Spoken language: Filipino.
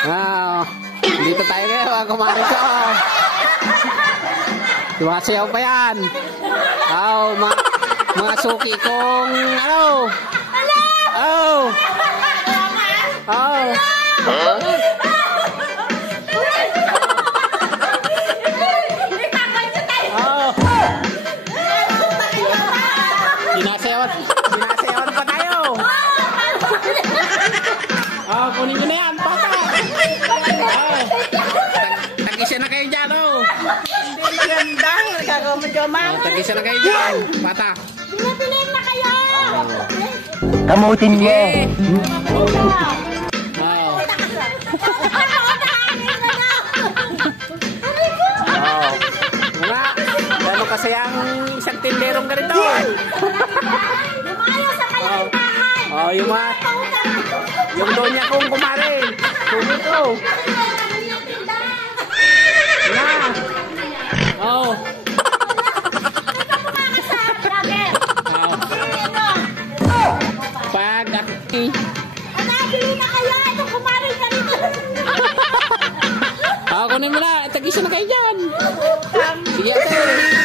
Dito tayo ngayon, mga kumari ko. Sumasayaw pa yan. Mga suki kong ano. Sinasayawan pa tayo. Kunin nyo na yan, pata. Tag-isa na kayo dyan, Hindi maganda. Nagkakamadyaman. Tag-isa na kayo dyan, pata. Pilipilim na kayo. Kamutin mo. Gano'n kasi ang isang tinderong ganito. Lumayo sa kayong tahay. Yung donya kong kumari. Tubi ko. Pag Bili na kayo. Itong kumari ka rito. kunin mo na. Tag-isa na kayo dyan. Sige, ate.